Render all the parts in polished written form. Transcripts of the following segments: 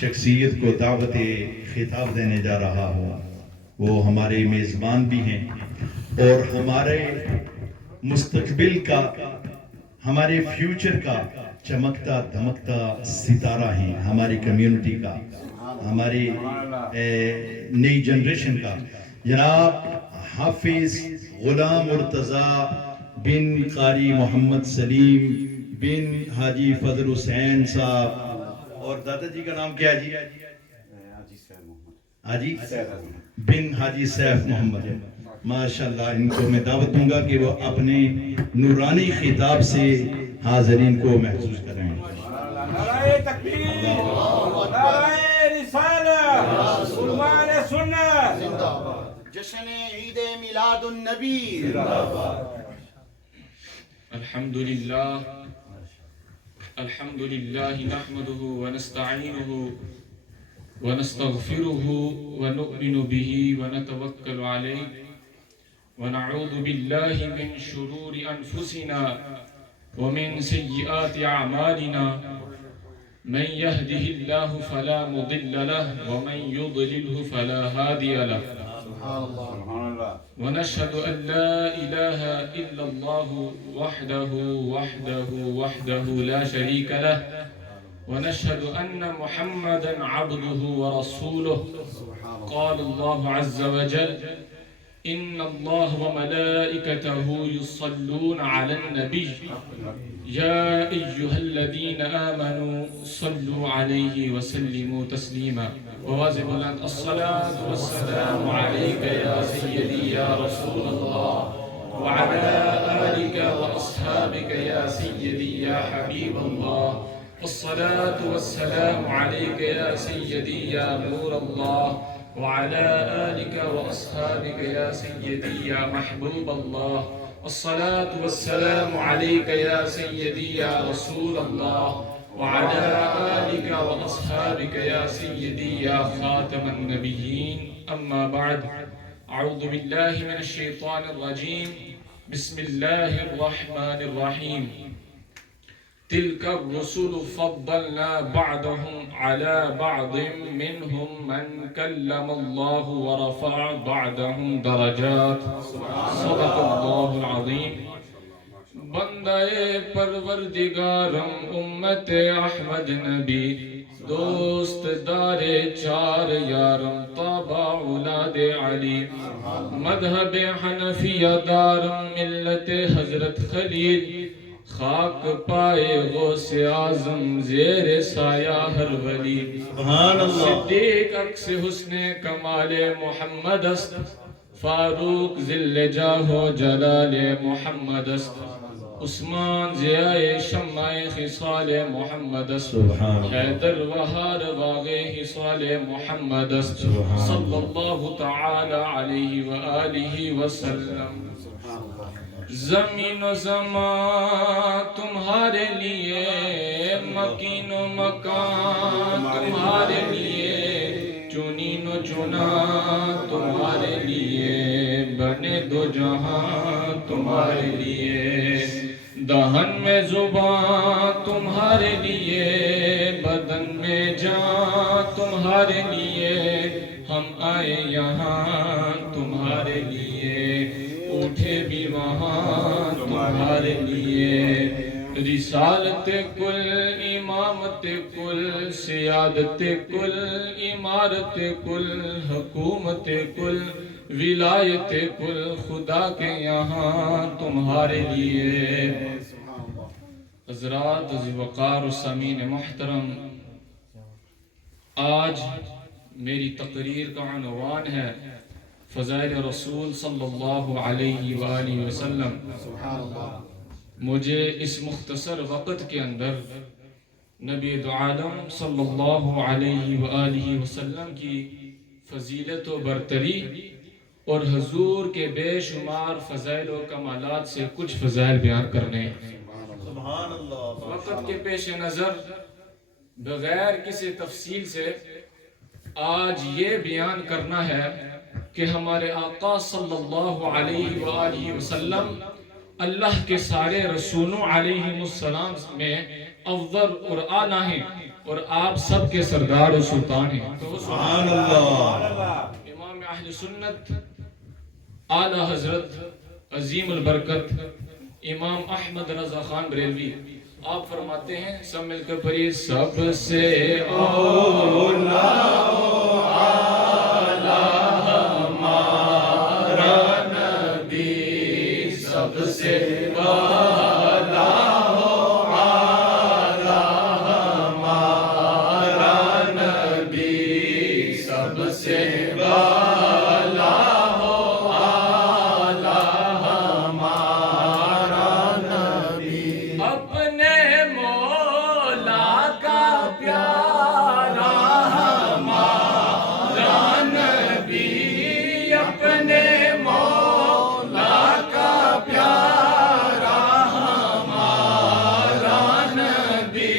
شخصیت کو دعوت خطاب دینے جا رہا ہوں، وہ ہمارے میزبان بھی ہیں اور ہمارے مستقبل کا، ہمارے فیوچر کا چمکتا دھمکتا ستارہ ہیں، ہماری کمیونٹی کا، ہماری نئی جنریشن کا۔ جناب حافظ غلام مرتضیٰ بن قاری محمد سلیم بن حاجی فضل حسین صاحب، اور دادا جی کا نام کیا ہے جی؟ حاجی بن حاجی سیف محمد۔ ماشاءاللہ، ان کو میں دعوت دوں گا کہ وہ اپنے نورانی خطاب سے حاضرین کو محسوس کریں۔ نعرہ تکبیر، نعرہ رسالہ، عنوان سنت، جشن عید میلاد النبی۔ الحمد لله نحمده ونستعينه ونستغفره ونؤمن به ونتوكل عليه ونعوذ بالله من شرور أنفسنا ومن سيئات أعمالنا، من يهده الله فلا مضل له ومن يضلله فلا هادي له، ونشهد أن لا إله إلا الله وحده لا شريك له، ونشهد أن محمدًا عبده ورسوله. قال الله عز وجل: إن الله وملائكته يصلون على النبي يا أيها الذين آمنوا صلوا عليه وسلموا تسليما. وواجب لك الصلاة والسلام عليك يا سيدي يا رسول الله، وعلى آلك وأصحابك يا سيدي يا حبيب الله. الصلاة والسلام عليك يا سيدي يا نور الله، وعلى آلك وأصحابك يا سيدي يا محبوب الله. الصلاة والسلام عليك يا سيدي يا رسول الله، وعلى آلك وأصحابك يا سيدي يا خاتم النبيين. أما بعد، أعوذ بالله من الشيطان الرجيم. بسم الله الرحمن الرحيم. تلك الرسل فضلنا بعضهم على بعض منهم من كلم الله ورفع بعضهم درجات. صدق الله العظيم. بندہ پروردگارم امت احمد نبی، دوست دار چار یارم طابع اولاد علی، مذہب حنفیہ دارم ملت حضرت خلیل، خاک پائے غوث اعظم زیر سایہ ہر ولی، صدیق عکس حسن کمال محمد است، فاروق ذل جاہ و جلال محمد است، عثمان ضیاء شمع خصال محمد است، حیدر وہار باغ حصال محمد است، صلی اللہ تعالی علیہ وآلہ وسلم. زمین و زمان تمہارے لیے، مکین و مکان تمہارے لیے، چنین و چنا تمہارے لیے، بنے دو جہاں تمہارے لیے، دہن میں زبان تمہارے لیے، بدن میں جان تمہارے لیے، ہم آئے یہاں تمہارے لیے، اٹھے بھی وہاں تمہارے لیے. رسالت کل، امامت کل، سیادت کل، امارت کل، حکومت کل، ولایت کل، خدا کے یہاں تمہارے لیے. حضرات وقار و سامعین محترم، آج میری تقریر کا عنوان ہے فضائل رسول صلی اللہ علیہ وآلہ وسلم. مجھے اس مختصر وقت کے اندر نبی دو عالم صلی اللہ علیہ وآلہ وسلم کی فضیلت و برتری اور حضور کے بے شمار فضائل و کمالات سے کچھ فضائل بیان کرنے ہیں. وقت کے پیش نظر بغیر کسی تفصیل سے آج یہ بیان کرنا ہے کہ ہمارے آقا صلی اللہ علیہ وآلہ وسلم اللہ کے سارے رسولوں علیہ السلام میں افضل اور اعلیٰ ہیں، اور آپ سب کے سردار و سلطان ہیں. تو سبحان اللہ. امام اہل سنت اعلی حضرت عظیم البرکت امام احمد رضا خان بریلوی آپ فرماتے ہیں، سب مل کر پڑھیے، سب سے اولا اعلی ہمارا نبی، سب سے اولا اعلی ہمارا نبی، سب سے اولا اعلی ہمارا نبی، اپنے مولا کا پیارا ہمارا نبی، اپنے مولا کا پیارا ہمارا نبی،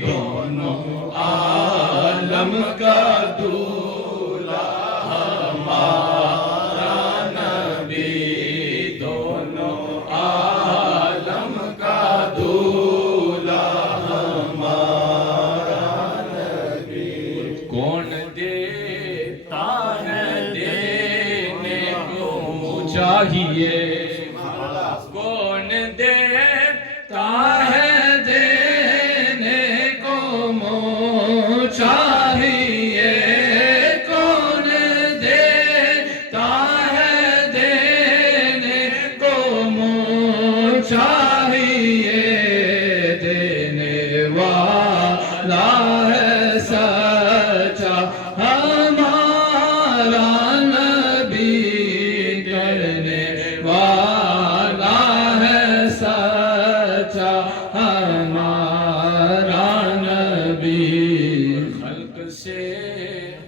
دونوں عالم کا دولہا ہمارا نبی، دونوں عالم کا دولہا ہمارا نبی. کون دیتا ہے دینے کو چاہیے، کون دیتا ہے دینے کو چاہیے، کون دیتا ہے دینے کو چاہیے، دینے والا ہے سچا ہمارا نبی، کرنے والا ہے سچا ہمارا نبی. خلق سے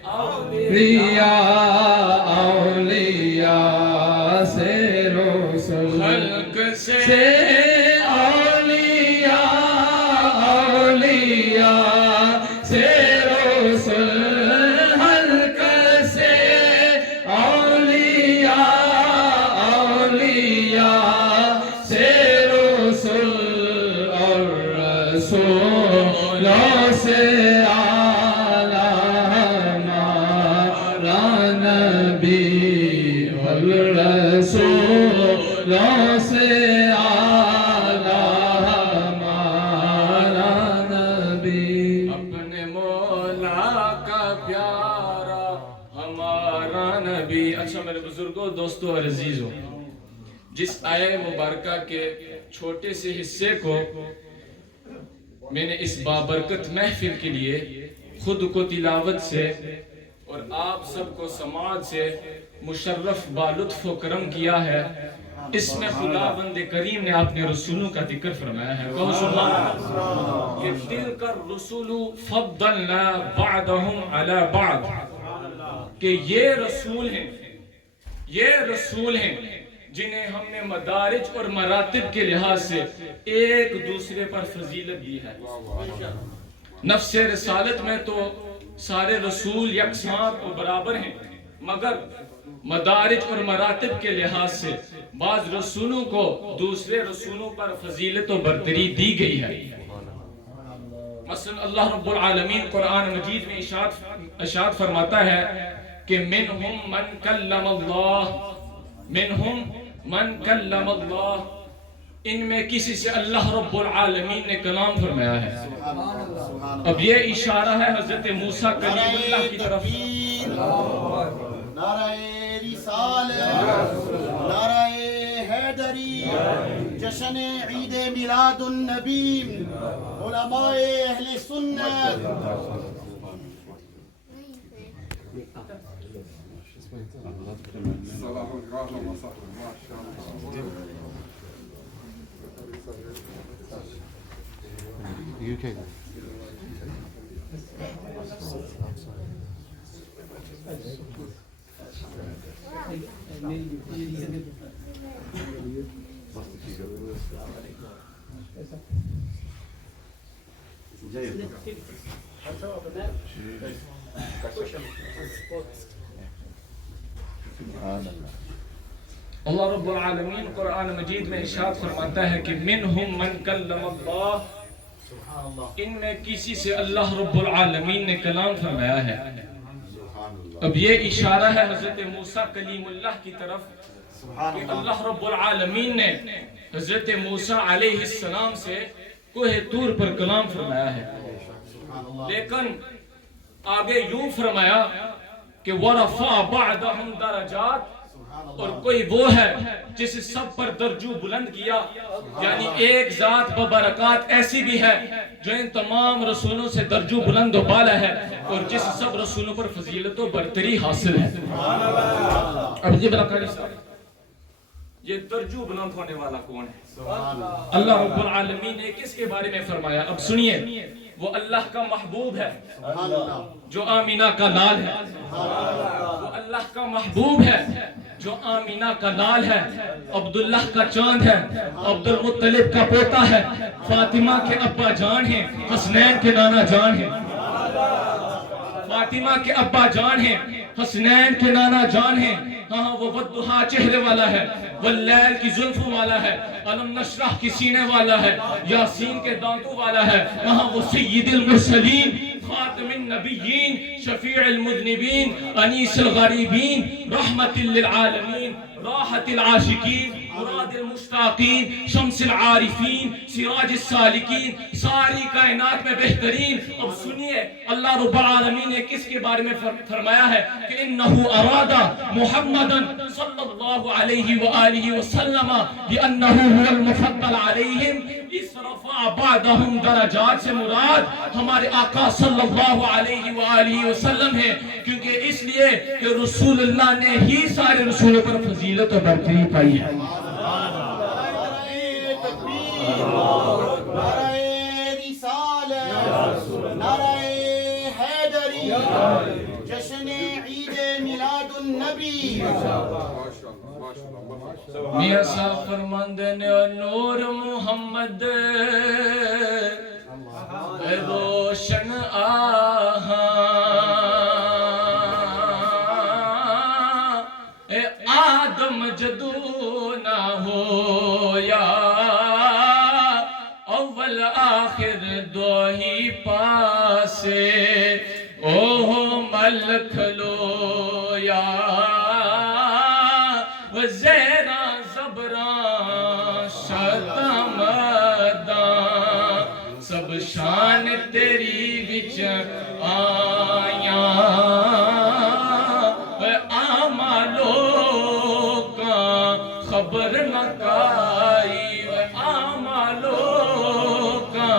اولیاء، اولیاء سے رسول، خلق سے اولیاء، اولیاء سے رسول، خلق سے اولیاء، اولیاء سے رسول، اور رسولوں سے اعلیٰ ہمارا نبی، والرسولوں سے اعلیٰ ہمارا نبی، اپنے مولا کا پیارا ہمارا نبی. اچھا میرے بزرگوں، دوستوں اور عزیزوں، جس آیہ مبارکہ کے چھوٹے سے حصے کو میں نے اس بابرکت محفل کے لیے خود کو تلاوت سے اور آپ سب کو سماعت سے مشرف بالطف و کرم کیا ہے، اس میں خدا بند کریم نے اپنے رسولوں کا ذکر فرمایا ہے. کہو سبحان اللہ. کہ تلک الرسل فضلنا بعضهم علی بعض، کہ یہ رسول ہیں، یہ رسول ہیں جنہیں ہم نے مدارج اور مراتب کے لحاظ سے ایک دوسرے پر فضیلت دی ہے. نفس رسالت میں تو سارے رسول یکساں و برابر ہیں، مگر مدارج اور مراتب کے لحاظ سے بعض رسولوں کو دوسرے رسولوں پر فضیلت و برتری دی گئی ہے. مثلا اللہ رب العالمین قرآن مجید میں ارشاد فرماتا ہے کہ منہم من کلم اللہ، منہم من کلم اللہ، ان میں کسی سے اللہ رب العالمین نے کلام فرمایا ہے. اب یہ اشارہ ہے حضرت موسیٰ کلیم اللہ کی طرف. نعرہ رسالت، نعرہ حیدری، جشن عید میلاد النبی، علماء اہل سنت. UK. اللہ رب العالمین قرآن مجید میں ارشاد فرماتا ہے کہ منہم من کلم اللہ، ان میں کسی سے اللہ رب العالمین نے کلام فرمایا ہے. اب یہ اشارہ ہے حضرت موسیٰ کلیم اللہ کی طرف کہ اللہ رب العالمین نے حضرت موسیٰ علیہ السلام سے کوہ طور پر کلام فرمایا ہے. لیکن آگے یوں فرمایا کہ وَرَفَعَ بَعْدَهُمْ دَرَجَاتٍ، اور کوئی وہ ہے جسے سب پر درجو بلند کیا، یعنی ایک ذات ببرکات ایسی بھی ہے جو ان تمام رسولوں سے درجو بلند و بالا ہے اور جس سب رسولوں پر فضیلت و برتری حاصل ہے. اب یہ بلاکاری صاحب، یہ درجو بلند ہونے والا کون ہے؟ اللہ رب العالمین نے کس کے بارے میں فرمایا؟ اب سنیے، وہ اللہ کا محبوب ہے جو آمینہ کا لال ہے. وہ اللہ کا محبوب ہے جو آمینہ کا لال ہے، عبداللہ کا چاند ہے، عبد المطلب کا پوتا ہے، فاطمہ کے ابا جان ہیں، حسنین کے نانا جان ہیں. فاطمہ کے ابا جان ہیں، حسنین کے نانا جان ہیں. ہاں وہ والضحیٰ چہرے والا ہے، واللیل کی زلفوں والا ہے، علم نشرح کی سینے والا ہے، یاسین کے دانتوں والا ہے. ہاں وہ سید المرسلین، خاتم النبیین، شفیع المذنبین، انیس الغریبین، رحمت للعالمین، راحت العاشقین، مراد المشتاقین، شمس العارفین، سراج السالکین، ساری کائنات میں بہترین. اب سنیے اللہ رب العالمین نے کس کے بارے میں فرمایا ہے کہ انہو ارادہ محمدن صلی اللہ علیہ وآلہ وسلم لأنہو هو المفضل علیہم اس رفع بعدہم درجات سے مراد ہمارے آقا صلی اللہ علیہ وآلہ وسلم ہے، کیونکہ اس لیے کہ رسول اللہ نے ہی سارے رسولوں پر فضیلت و برتری پائی ہے. نعرہ رسالت، نعرہ حیدری، جشن عید میلاد النبی. میاں صاحب فرماندے نے نور محمد روشن آہاں آدم جدو نہ ہو یا اول آخر دو ہی پاسے اوہ ملک لو یا زیران زبران شتم دان سب شان تیری وچ آیاں آمالو کا خبر نہ کائی آمالو کا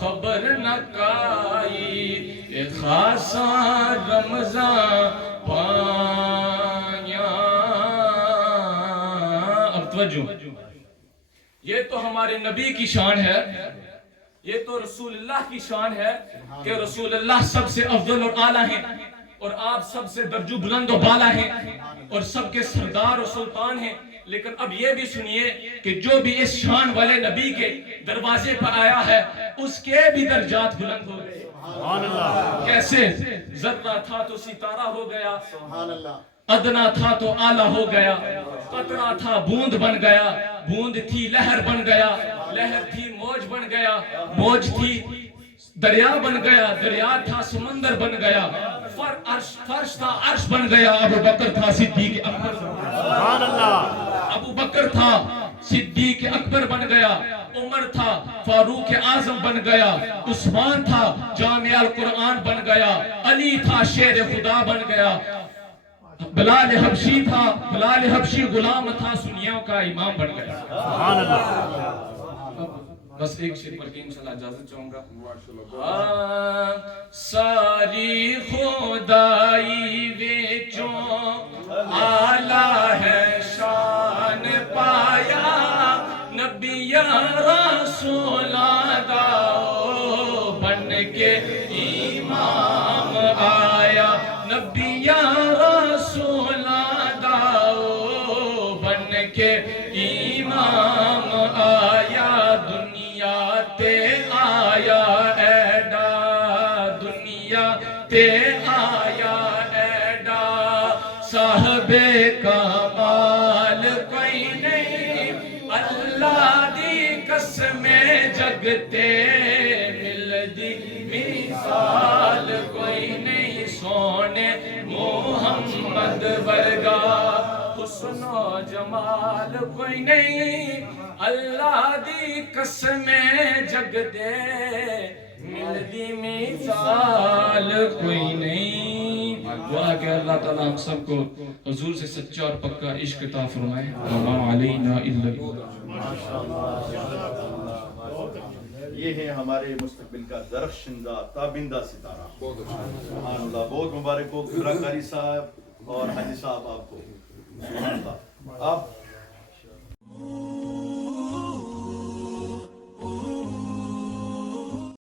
خبر نہ کائی خاصا رمضان پایا. اب توجہ، یہ تو ہمارے نبی کی شان ہے، یہ تو رسول اللہ کی شان ہے کہ رسول اللہ سب سے افضل اور اعلیٰ ہیں اور آپ سب سے درجو بلند و بالا ہیں اور سب کے سردار و سلطان ہیں. لیکن اب یہ بھی سنیے کہ جو بھی اس شان والے نبی کے دروازے پر آیا ہے اس کے بھی درجات بلند ہو گئے. کیسے؟ ذرہ تھا تو ستارہ ہو گیا، ادنا تھا تو اعلیٰ ہو گیا، قطرہ تھا بوند بن گیا، بوند تھی لہر بن گیا، لہر تھی موج بن گیا، موج تھی دریا بن گیا، دریا تھا سمندر بن گیا، فرش تھا عرش بن گیا. ابو بکر تھا صدیق اکبر، ابو بکر تھا صدیق اکبر بن گیا، عمر تھا فاروق اعظم بن گیا، عثمان تھا جامع القرآن بن گیا، علی تھا شیر خدا بن گیا، بلال حبشی تھا، بلال حبشی غلام تھا سنیوں کا امام بن گیا. بس ایک شیر پر کے انشاءاللہ اجازت چاہوں گا. ساری خدائی وچوں آلہ ہے شان پایا نبی رسولاں دا بن کے امام آیا، نبی رسولاں دا بن کے امام آیا. دنیا تے آیا ایڈا، دنیا تے آیا ایڈا، صاحب کمال کوئی نہیں، اللہ دی قسم جگ تے خود ورگا حسن و جمال کوئی نہیں اللہ دی قسم جگ دے ملدی مثال کوئی نہیں دعا کہ اللہ تعالیٰ ہم سب کو حضور سے سچا اور پکا عشق عطا فرمائے وما علینا الا یہ ہے ہمارے مستقبل کا درخشندہ تابندہ ستارہ سبحان اللہ بہت مبارک ہو قاری صاحب اور حاجی صاحب آپ کو سبحان اللہ آپ